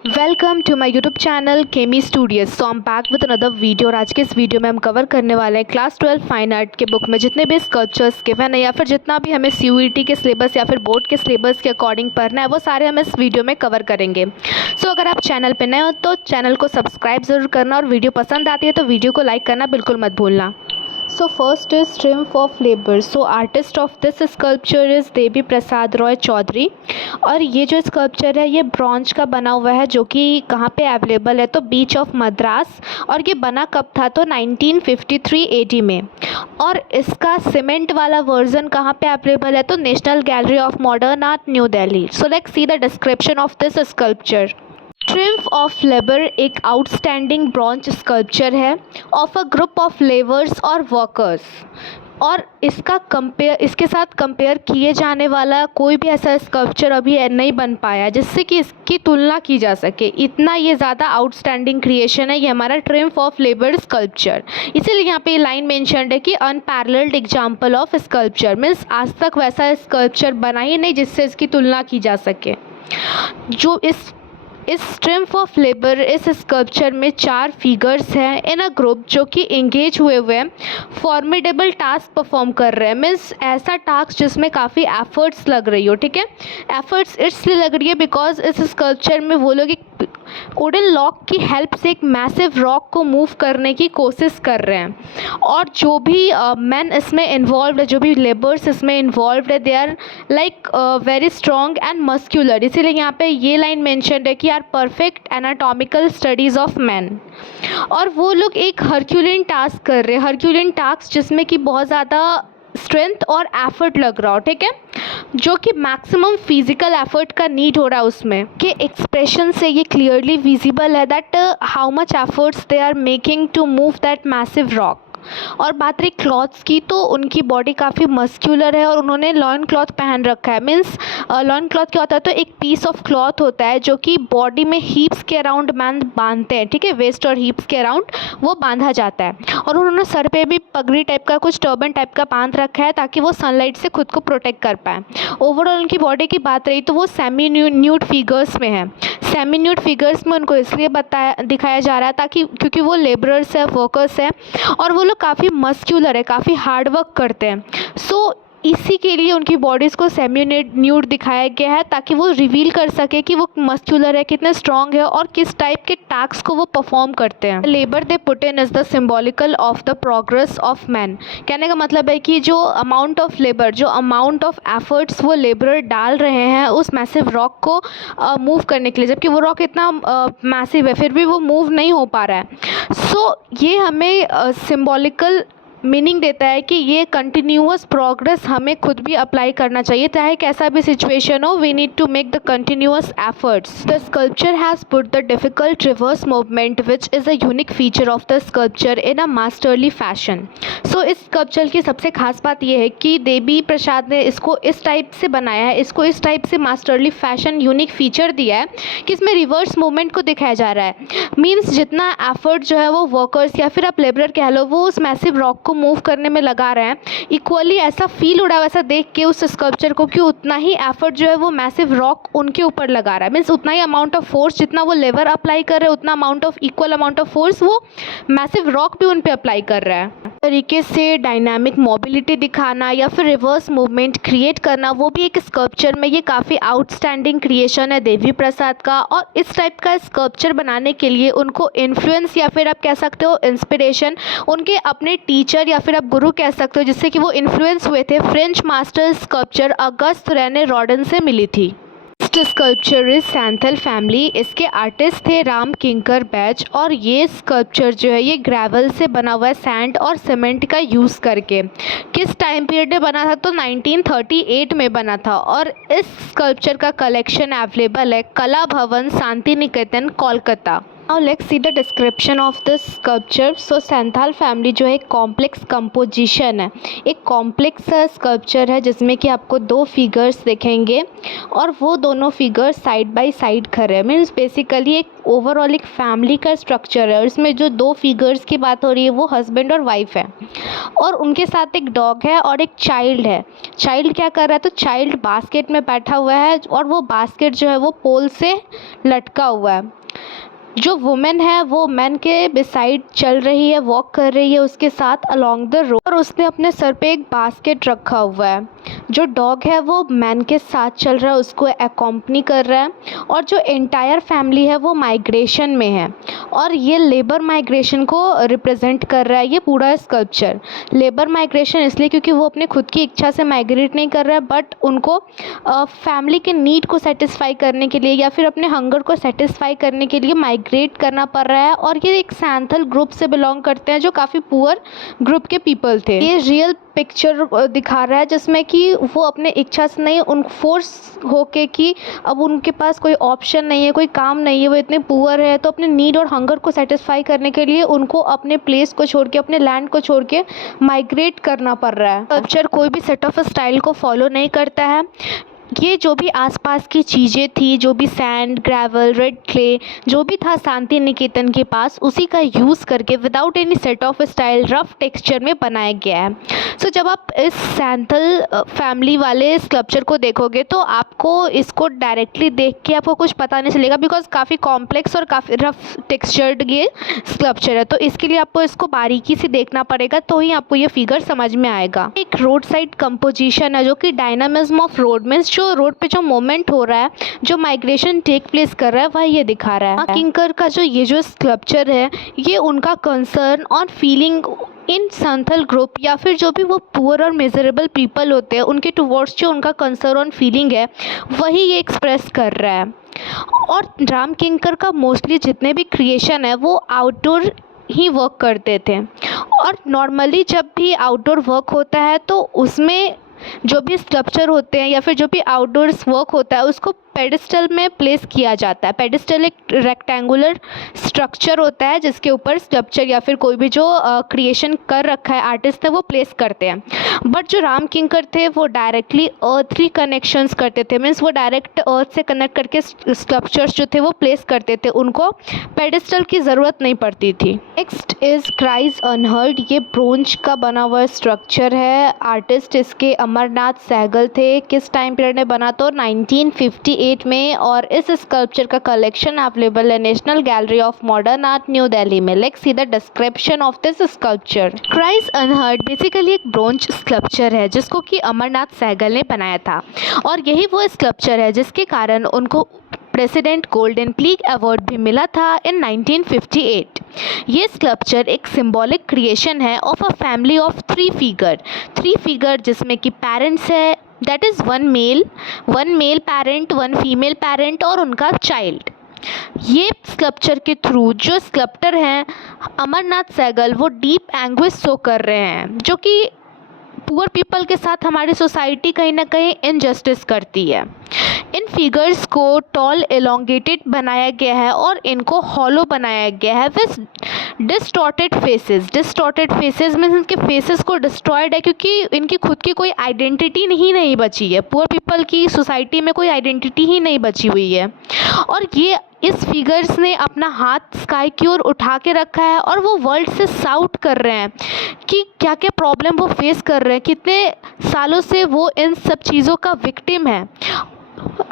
Welcome to my YouTube channel Chemi Studios. So I am back with another video और आज के इस video में हम कवर करने वाले हैं क्लास 12 फाइन आर्ट के बुक में जितने भी स्कल्पचर्स गिवन है या फिर जितना भी हमें CUET के सिलेबस या फिर बोर्ड के सिलेबस के अकॉर्डिंग पढ़ना है वो सारे हम इस वीडियो में कवर करेंगे। सो अगर आप चैनल पर नए हो तो चैनल को सब्सक्राइब ज़रूर करना और वीडियो पसंद आती है तो वीडियो को लाइक करना बिल्कुल मत भूलना। So first is Triumph of Labour। So artist of this sculpture is Devi Prasad Roy Chaudhary और ये जो स्कल्पचर है ये ब्रॉन्ज का बना हुआ है जो कि कहाँ पे अवेलेबल है तो बीच ऑफ मद्रास। और ये बना कब था तो 1953 AD में। और इसका सीमेंट वाला वर्जन कहाँ पे अवेलेबल है तो national Gallery of Modern Art New Delhi. So let's see the description of this sculpture. Triumph of labour एक आउटस्टैंडिंग ब्रॉन्ज स्कल्पचर है of a group of labours और वर्कर्स। और इसके साथ कंपेयर किए जाने वाला कोई भी ऐसा स्कल्पचर अभी नहीं बन पाया जिससे कि इसकी तुलना की जा सके। इतना ये ज़्यादा आउटस्टैंडिंग क्रिएशन है ये हमारा ट्रिम्फ ऑफ लेबर स्कल्पचर। इसीलिए यहाँ पे लाइन मेंशन्ड है कि unparalleled example of sculpture means आज तक वैसा स्कल्पचर बना ही नहीं जिससे इसकी तुलना की जा सके। जो इस ट्रिम्फ ऑफ लेबर इस स्कल्पचर में 4 फिगर्स हैं इन अ ग्रुप जो कि इंगेज हुए हैं फॉर्मिडेबल टास्क परफॉर्म कर रहे हैं। मीन्स ऐसा टास्क जिसमें काफ़ी एफर्ट्स लग रही हो। ठीक है, एफर्ट्स इसलिए लग रही है बिकॉज इस स्कल्पचर में वो लोग एक वुडन लॉक की हेल्प से एक मैसिव रॉक को मूव करने की कोशिश कर रहे हैं। और जो भी मैन इसमें इन्वॉल्व है, जो भी लेबर्स इसमें इन्वॉल्व है, they are like very strong and muscular. इसीलिए यहाँ पे ये लाइन मेंशन्ड है कि are perfect anatomical studies of man. और वो लोग एक हरक्यूलिन टास्क कर रहे हैं, हरक्यूलिन टास्क जिसमें कि बहुत ज़्यादा स्ट्रेंथ और एफर्ट लग रहा हो। ठीक है, जो कि मैक्सिमम फिजिकल एफर्ट का नीड हो रहा है उसमें कि एक्सप्रेशन से ये क्लियरली विजिबल है that how much efforts they are making to move that massive rock. और बात रही क्लॉथ्स की तो उनकी बॉडी काफ़ी मस्क्यूलर है और उन्होंने लॉन क्लॉथ पहन रखा है। मीन्स लॉन क्लॉथ क्या होता है तो एक पीस ऑफ क्लॉथ होता है जो कि बॉडी में हीप्स के अराउंड मैन बांधते हैं। ठीक है, वेस्ट और हीप्स के अराउंड वो बांधा जाता है। और उन्होंने सर पे भी पगड़ी टाइप का कुछ टर्बन टाइप का बांध रखा है ताकि वो सनलाइट से खुद को प्रोटेक्ट कर पाए। ओवरऑल उनकी बॉडी की बात रही तो वो सेमी न्यूड फिगर्स में है। सेमी न्यूड फिगर्स में उनको इसलिए दिखाया जा रहा है ताकि क्योंकि वो लेबरर्स है, वर्कर्स है और वो लोग काफ़ी मस्क्यूलर है, काफ़ी हार्ड वर्क करते हैं। सो इसी के लिए उनकी बॉडीज़ को सेमी न्यूड दिखाया गया है ताकि वो रिवील कर सके कि वो मस्क्यूलर है, कितने स्ट्रॉन्ग है और किस टाइप के टास्क को वो परफॉर्म करते हैं। Labour they put in is the symbolical of the progress of man. कहने का मतलब है कि जो अमाउंट ऑफ लेबर, जो अमाउंट ऑफ एफर्ट्स वो लेबरर डाल रहे हैं उस मैसिव रॉक को मूव करने के लिए, जबकि वो रॉक इतना मैसिव है फिर भी वो मूव नहीं हो पा रहा है। सो ये हमें सिम्बॉलिकल मीनिंग देता है कि ये कंटिन्यूअस प्रोग्रेस हमें खुद भी अप्लाई करना चाहिए, चाहे कैसा भी सिचुएशन हो। We need to make the continuous efforts. The sculpture has put the difficult reverse movement which is a unique feature of the sculpture in a masterly fashion. So इस स्कल्पचर की सबसे खास बात यह है कि देवी प्रसाद ने इसको इस टाइप से बनाया है, इसको इस टाइप से मास्टरली फैशन यूनिक फीचर दिया है कि इसमें रिवर्स मूवमेंट को दिखाया जा रहा है। मीन्स जितना एफर्ट जो है वो वर्कर्स या फिर आप लेबरर कह लो वो उस मैसिव रॉक को मूव करने में लगा रहे हैं, इक्वली ऐसा फील हो रहा है वैसा देख के उस स्कल्पचर को कि उतना ही एफर्ट जो है वो मैसिव रॉक उनके ऊपर लगा रहा है। मीन्स उतना ही अमाउंट ऑफ फोर्स जितना वो लेबर अप्लाई कर रहे हैं उतना इक्वल अमाउंट ऑफ फोर्स वो मैसिव रॉक भी उन पे अप्लाई कर रहा है। तरीके से डायनामिक मोबिलिटी दिखाना या फिर रिवर्स मूवमेंट क्रिएट करना वो भी एक स्कल्पचर में ये काफ़ी आउटस्टैंडिंग क्रिएशन है देवी प्रसाद का। और इस टाइप का स्कल्पचर बनाने के लिए उनको इन्फ्लुएंस या फिर आप कह सकते हो इंस्पिरेशन उनके अपने टीचर या फिर आप गुरु कह सकते हो जिससे कि वो इन्फ्लुएंस हुए थे फ्रेंच मास्टर स्कल्पचर अगस्त रेने रॉडन से मिली थी। Sculpture is Sainthal family. इसके आर्टिस्ट थे राम किंकर बैच और ये स्कल्पचर जो है ये ग्रेवल से बना हुआ है, सैंड और सीमेंट का यूज़ करके। किस टाइम पीरियड में बना था तो 1938 में बना था। और इस स्कल्पचर का कलेक्शन अवेलेबल है Kala Bhavan Santiniketan Kolkata. Now let's see the description of this sculpture. So Santhal family जो है एक कॉम्प्लेक्स कंपोजिशन है, एक कॉम्प्लेक्स स्कल्पचर है जिसमें कि आपको दो फिगर्स दिखेंगे और वो दोनों फिगर्स साइड बाय साइड खड़े हैं। मीन्स बेसिकली एक ओवरऑल एक फैमिली का स्ट्रक्चर है और इसमें जो दो फिगर्स की बात हो रही है वो हस्बैंड और वाइफ है और उनके साथ एक डॉग है और एक चाइल्ड है। चाइल्ड क्या कर रहा है, तो चाइल्ड बास्केट में बैठा हुआ है और वो बास्केट जो है वो पोल से लटका हुआ है। जो वुमेन है वो मैन के बिसाइड चल रही है, वॉक कर रही है उसके साथ अलोंग द रोड और उसने अपने सर पे एक बास्केट रखा हुआ है। जो डॉग है वो मैन के साथ चल रहा है, उसको अकॉम्पनी कर रहा है और जो एंटायर फैमिली है वो माइग्रेशन में है और ये लेबर माइग्रेशन को रिप्रेजेंट कर रहा है। ये पूरा स्कल्पचर लेबर माइग्रेशन इसलिए क्योंकि वो अपने खुद की इच्छा से माइग्रेट नहीं कर रहा है, बट उनको फैमिली के नीड को सेटिस्फाई करने के लिए या फिर अपने हंगर को सेटिस्फाई करने के लिए माइग्रेट करना पड़ रहा है। और ये एक सैंथल ग्रुप से बिलोंग करते हैं जो काफ़ी पुअर ग्रुप के पीपल थे। ये रियल पिक्चर दिखा रहा है जिसमें कि वो अपने इच्छा से नहीं, उन फोर्स होके कि अब उनके पास कोई ऑप्शन नहीं है, कोई काम नहीं है, वो इतने पुअर है तो अपने नीड और हंगर को सेटिस्फाई करने के लिए उनको अपने प्लेस को छोड़ के, अपने लैंड को छोड़ के माइग्रेट करना पड़ रहा है। कल्चर कोई भी सेट ऑफ स्टाइल को फॉलो नहीं करता है। ये जो भी आसपास की चीज़ें थी, जो भी सैंड, ग्रेवल, रेड क्ले, जो भी था शांति निकेतन के पास, उसी का यूज़ करके without any set of style rough texture में बनाया गया है। सो जब आप इस सैंथल फैमिली वाले स्कल्पचर को देखोगे तो आपको इसको डायरेक्टली देख के आपको कुछ पता नहीं चलेगा, बिकॉज काफ़ी कॉम्प्लेक्स और काफ़ी रफ टेक्सचर्ड ये स्कल्पचर है। तो इसके लिए आपको इसको बारीकी से देखना पड़ेगा तो ही आपको ये फिगर समझ में आएगा। एक रोड साइड कंपोजिशन है जो कि डायनामिज्म ऑफ रोड मीन्स जो रोड पे जो मूवमेंट हो रहा है, जो माइग्रेशन टेक प्लेस कर रहा है, वह ये दिखा रहा है। किंकर का जो ये जो स्कल्पचर है ये उनका कंसर्न और फीलिंग इन संथल ग्रुप या फिर जो भी वो पुअर और मिजरेबल पीपल होते हैं उनके टुवर्ड्स जो उनका कंसर्न और फीलिंग है वही ये एक्सप्रेस कर रहा है। और राम किंकर का मोस्टली जितने भी क्रिएशन है वो आउटडोर ही वर्क करते थे और नॉर्मली जब भी आउटडोर वर्क होता है तो उसमें जो भी स्कल्पचर होते हैं या फिर जो भी आउटडोर्स वर्क होता है उसको पेडिस्टल में प्लेस किया जाता है। पेडिस्टल एक रेक्टेंगुलर स्ट्रक्चर होता है जिसके ऊपर स्कल्पचर या फिर कोई भी जो क्रिएशन कर रखा है आर्टिस्ट है वो प्लेस करते हैं। बट जो राम किंकर थे वो डायरेक्टली अर्थली कनेक्शंस करते थे, मीन्स वो डायरेक्ट अर्थ से कनेक्ट करके स्कल्पचर्स जो थे वो प्लेस करते थे, उनको पेडिस्टल की ज़रूरत नहीं पड़ती थी। Next is cries unheard. ये ब्रोंज का बना हुआ स्ट्रक्चर है। आर्टिस्ट इसके अमरनाथ सहगल थे। किस टाइम पीरियड में बना, तो 1958 में, और इस स्कल्पचर का कलेक्शन अवेलेबल है National Gallery of Modern Art New Delhi में। Let's see the description of this sculpture. Cries unheard basically एक ब्रोंज स्कल्पचर है जिसको कि अमरनाथ सहगल ने बनाया था और यही वो स्कल्पचर है जिसके कारण उनको प्रेसिडेंट गोल्डन प्लीग अवार्ड भी मिला था इन 1958। ये स्कल्पचर एक सिंबॉलिक क्रिएशन है of a family of three figure जिसमें कि पेरेंट्स है, that is one male parent, one female parent और उनका चाइल्ड। ये स्कल्पचर के थ्रू जो स्कल्प्टर हैं अमरनाथ सहगल वो डीप एंग्विश शो कर रहे हैं जो कि पुअर पीपल के साथ हमारी सोसाइटी कहीं ना कहीं इनजस्टिस करती है। इन फिगर्स को टॉल एलोंगेटेड बनाया गया है और इनको हॉलो बनाया गया है विद डिस्टॉर्टेड फेसेस मीन्स इनके फेसेस को डिस्ट्रॉयड है क्योंकि इनकी खुद की कोई आइडेंटिटी नहीं बची है। पुअर पीपल की सोसाइटी में कोई आइडेंटिटी ही नहीं बची हुई है और ये इस फिगर्स ने अपना हाथ स्काई की ओर उठा के रखा है और वो वर्ल्ड से शाउट कर रहे हैं कि क्या क्या प्रॉब्लम वो फेस कर रहे हैं, कितने सालों से वो इन सब चीज़ों का विक्टिम है।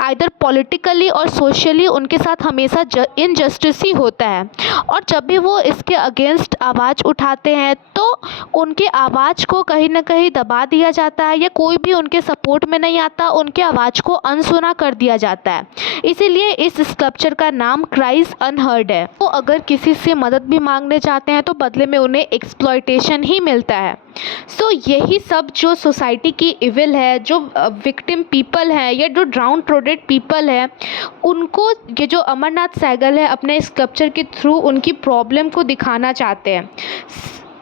आइदर पॉलिटिकली और सोशली उनके साथ हमेशा इनजस्टिस ही होता है और जब भी वो इसके अगेंस्ट आवाज़ उठाते हैं तो उनके आवाज़ को कहीं ना कहीं दबा दिया जाता है या कोई भी उनके सपोर्ट में नहीं आता, उनके आवाज़ को अनसुना कर दिया जाता है। इसीलिए इस स्कल्पचर का नाम क्राइज अनहर्ड है। वो अगर किसी से मदद भी मांगने जाते हैं तो बदले में उन्हें एक्सप्लॉयटेशन ही मिलता है। सो यही सब जो सोसाइटी की इविल है, जो विक्टिम पीपल हैं या जो ड्राउन ट्रोडेड पीपल है, उनको ये जो अमरनाथ सहगल है अपने स्कल्पचर के थ्रू उनकी प्रॉब्लम को दिखाना चाहते हैं।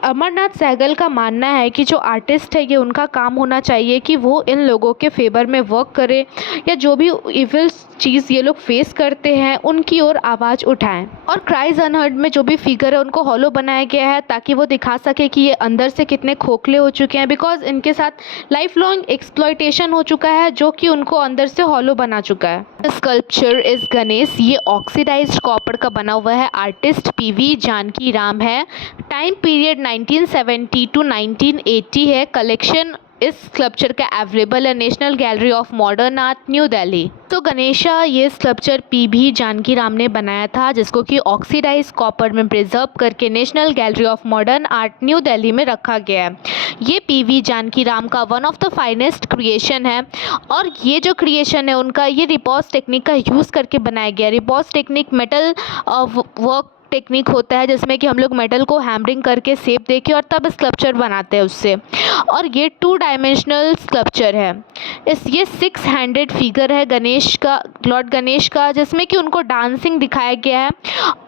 अमरनाथ सहगल का मानना है कि जो आर्टिस्ट है ये उनका काम होना चाहिए कि वो इन लोगों के फेवर में वर्क करे या जो भी इविल चीज़ ये लोग फेस करते हैं उनकी ओर आवाज़ उठाएं। और क्राइज अनहर्ड में जो भी फिगर है उनको हॉलो बनाया गया है ताकि वो दिखा सके कि ये अंदर से कितने खोखले हो चुके हैं, बिकॉज इनके साथ लाइफ लॉन्ग एक्सप्लॉयटेशन हो चुका है जो कि उनको अंदर से हॉलो बना चुका है। स्कल्पचर इज गणेश, ये ऑक्सीडाइज्ड कॉपर का बना हुआ है। आर्टिस्ट पीवी जानकी राम है। टाइम पीरियड 1970 टू 1980 है। कलेक्शन इस स्कल्पचर का अवेलेबल है National Gallery of Modern Art, New Delhi. तो गणेशा ये स्कल्पचर पीवी जानकी राम ने बनाया था जिसको कि ऑक्सीडाइज कॉपर में प्रिजर्व करके national Gallery of Modern Art, New Delhi में रखा गया है। ये पीवी जानकी राम का one of the finest creation है और ये जो क्रिएशन है उनका ये रिपोज टेक्निक का यूज़ करके बनाया गया। Repose technique metal work technique होता है जिसमें कि हम लोग मेटल को हैमरिंग करके शेप देके और तब स्कल्पचर बनाते हैं उससे। और ये 2 डायमेंशनल स्कल्पचर है। ये 6 हैंडेड फिगर है गणेश का, लॉर्ड गणेश का, जिसमें कि उनको डांसिंग दिखाया गया है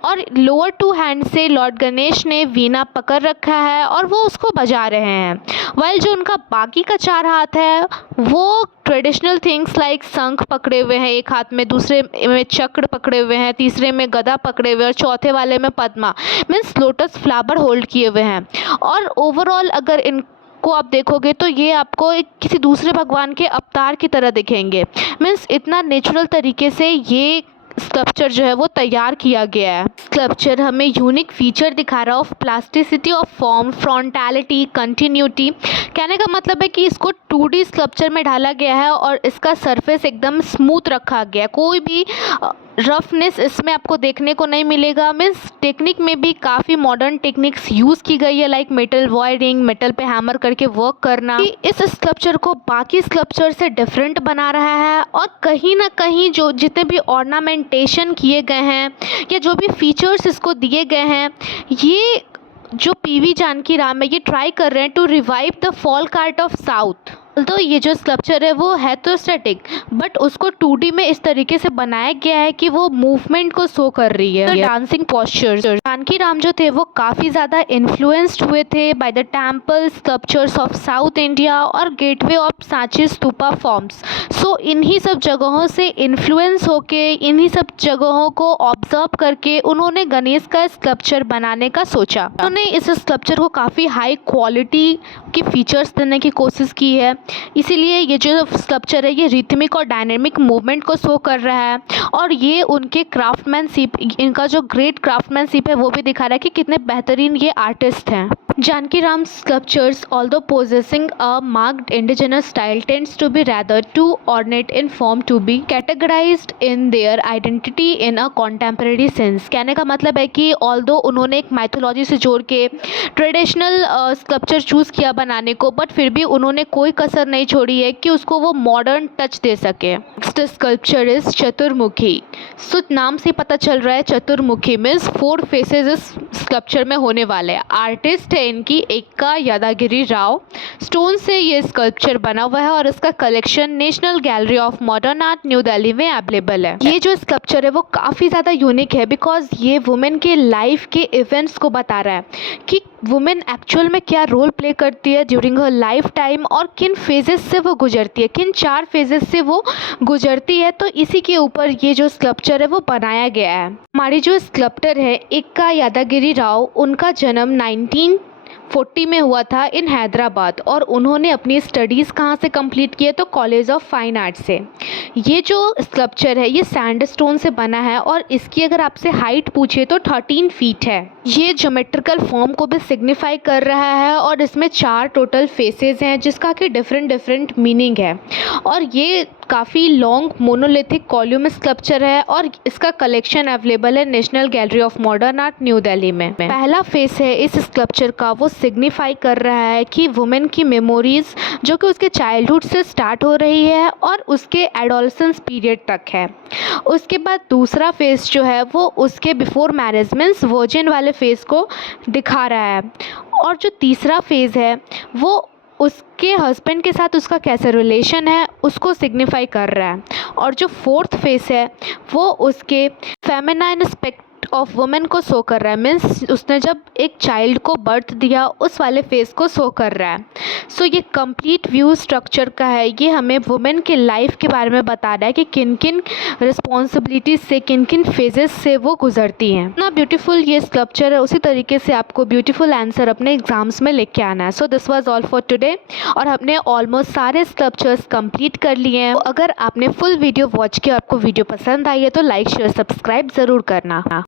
और लोअर 2 हैंड से लॉर्ड गणेश ने वीणा पकड़ रखा है और वो उसको बजा रहे हैं। वाइल जो उनका बाकी का 4 हाथ है वो ट्रेडिशनल थिंग्स लाइक शंख पकड़े हुए हैं एक हाथ में, दूसरे में चक्र पकड़े हुए हैं, तीसरे में गदा पकड़े हुए और चौथे वाले में Padma means lotus flower hold किए हुए हैं। और ओवरऑल अगर इनको आप देखोगे तो ये आपको एक किसी दूसरे भगवान के अवतार की तरह दिखेंगे। मीन्स इतना नेचुरल तरीके से ये स्कल्पचर जो है वो तैयार किया गया है। स्कल्पचर हमें यूनिक फीचर दिखा रहा है of plasticity of form, frontality, continuity. कहने का मतलब है कि इसको 2D स्कल्पचर में ढाला गया है और इसका सरफेस एकदम स्मूथ रखा गया है। कोई भी रफनेस इसमें आपको देखने को नहीं मिलेगा। मीन्स टेक्निक में भी काफ़ी मॉडर्न टेक्निक्स यूज़ की गई है लाइक मेटल वायरिंग, मेटल पे हैमर करके वर्क करना। इस स्कल्पचर को बाकी स्कल्पचर से डिफरेंट बना रहा है और कहीं ना कहीं जो जितने भी ऑर्नामेंटेशन किए गए हैं या जो भी फीचर्स इसको दिए गए हैं, ये जो पीवी जानकी राम है ये ट्राई कर रहे हैं to revive the folk art of south. तो ये जो स्कल्पचर है वो है तो स्टैटिक बट उसको 2D में इस तरीके से बनाया गया है कि वो मूवमेंट को शो कर रही है। तो डांसिंग पोस्चर्स, जानकी राम जो थे वो काफ़ी ज़्यादा इन्फ्लुएंस्ड हुए थे by the temple sculptures of South India और gateway of Sanchi stupa forms. So इन्हीं सब जगहों से इन्फ्लुएंस होके, इन्हीं सब जगहों को ऑब्जर्व करके उन्होंने गणेश का स्कल्पचर बनाने का सोचा। उन्होंने इस स्कल्पचर को काफ़ी हाई क्वालिटी के फीचर्स देने की कोशिश की है, इसीलिए ये जो स्कल्पचर है ये रिथमिक और डायनेमिक मूवमेंट को शो कर रहा है और ये उनके क्राफ्टमैनशिप, इनका जो ग्रेट क्राफ्टमैनशिप है वो भी दिखा रहा है कि कितने बेहतरीन ये आर्टिस्ट हैं। Janaki Ram sculptures, although possessing a marked indigenous style, tends to be rather too ornate in form to be categorized in their identity in a contemporary sense। कहने का मतलब है कि although उन्होंने एक माइथोलॉजी से जोड़ के ट्रेडिशनल स्कल्पचर चूज़ किया बनाने को, बट फिर भी उन्होंने कोई कसर नहीं छोड़ी है कि उसको वो मॉडर्न टच दे सके। Next sculpture is Chaturmukhi. So नाम से पता चल रहा है चतुर्मुखी मीन्स 4 फेसेस इस स्कल्पचर में होने वाले हैं। आर्टिस्ट है इनकी एक्का यादागिरी राव। स्टोन से ये स्कल्पचर बना हुआ है और इसका collection national Gallery of Modern Art, New Delhi में अवेलेबल है। ये जो स्कल्पचर है वो काफ़ी ज़्यादा यूनिक है बिकॉज ये वुमेन के लाइफ के इवेंट्स को बता रहा है कि वुमेन एक्चुअल में क्या रोल प्ले करती है ड्यूरिंग हर लाइफ टाइम और किन फेजेस से वो गुजरती है, किन 4 फेजेस से वो गुजरती है। तो इसी के ऊपर ये जो स्कल्पचर है वो बनाया गया है। हमारी जो स्कल्पटर है एक्का यादागिरी राव, उनका जन्म 1940 में हुआ था इन हैदराबाद और उन्होंने अपनी स्टडीज़ कहाँ से कंप्लीट किए तो कॉलेज ऑफ फाइन आर्ट से। ये जो स्कल्पचर है ये सैंडस्टोन से बना है और इसकी अगर आपसे हाइट पूछे तो 13 फीट है। ये ज्योमेट्रिकल फॉर्म को भी सिग्निफाई कर रहा है और इसमें 4 टोटल फेसेस हैं जिसका कि डिफरेंट मीनिंग है और ये काफ़ी लॉन्ग मोनोलिथिक कॉलम स्कल्पचर है और इसका कलेक्शन अवेलेबल है National Gallery of Modern Art, New Delhi में। पहला फेस है इस स्कल्पचर का वो सिग्निफाई कर रहा है कि वुमेन की मेमोरीज जो कि उसके चाइल्डहुड से स्टार्ट हो रही है और उसके एडोलसेंस पीरियड तक है। उसके बाद दूसरा फेस जो है वो उसके बिफोर मैरिज मीन्स वर्जिन वाले फेस को दिखा रहा है और जो तीसरा फेज़ है वो उसके हस्बैंड के साथ उसका कैसा रिलेशन है उसको सिग्निफाई कर रहा है और जो 4th फेस है वो उसके फेमिनाइन एस्पेक्ट ऑफ वुमेन को शो कर रहा है, मीन्स उसने जब एक चाइल्ड को बर्थ दिया उस वाले फेज़ को शो कर रहा है। सो ये कंप्लीट व्यू स्ट्रक्चर का है, ये हमें वुमेन के लाइफ के बारे में बता रहा है कि किन किन रिस्पॉन्सिबिलिटीज़ से, किन किन फेजेस से वो गुजरती हैं। इतना ब्यूटीफुल ये स्कल्पचर है, उसी तरीके से आपको ब्यूटीफुल आंसर अपने एग्जाम्स में लिख के आना है। So this was all for today, और हमने ऑलमोस्ट सारे स्कल्पचर्स कंप्लीट कर लिए हैं। तो अगर आपने फुल वीडियो वॉच किया, आपको वीडियो पसंद आई है तो लाइक शेयर सब्सक्राइब ज़रूर करना।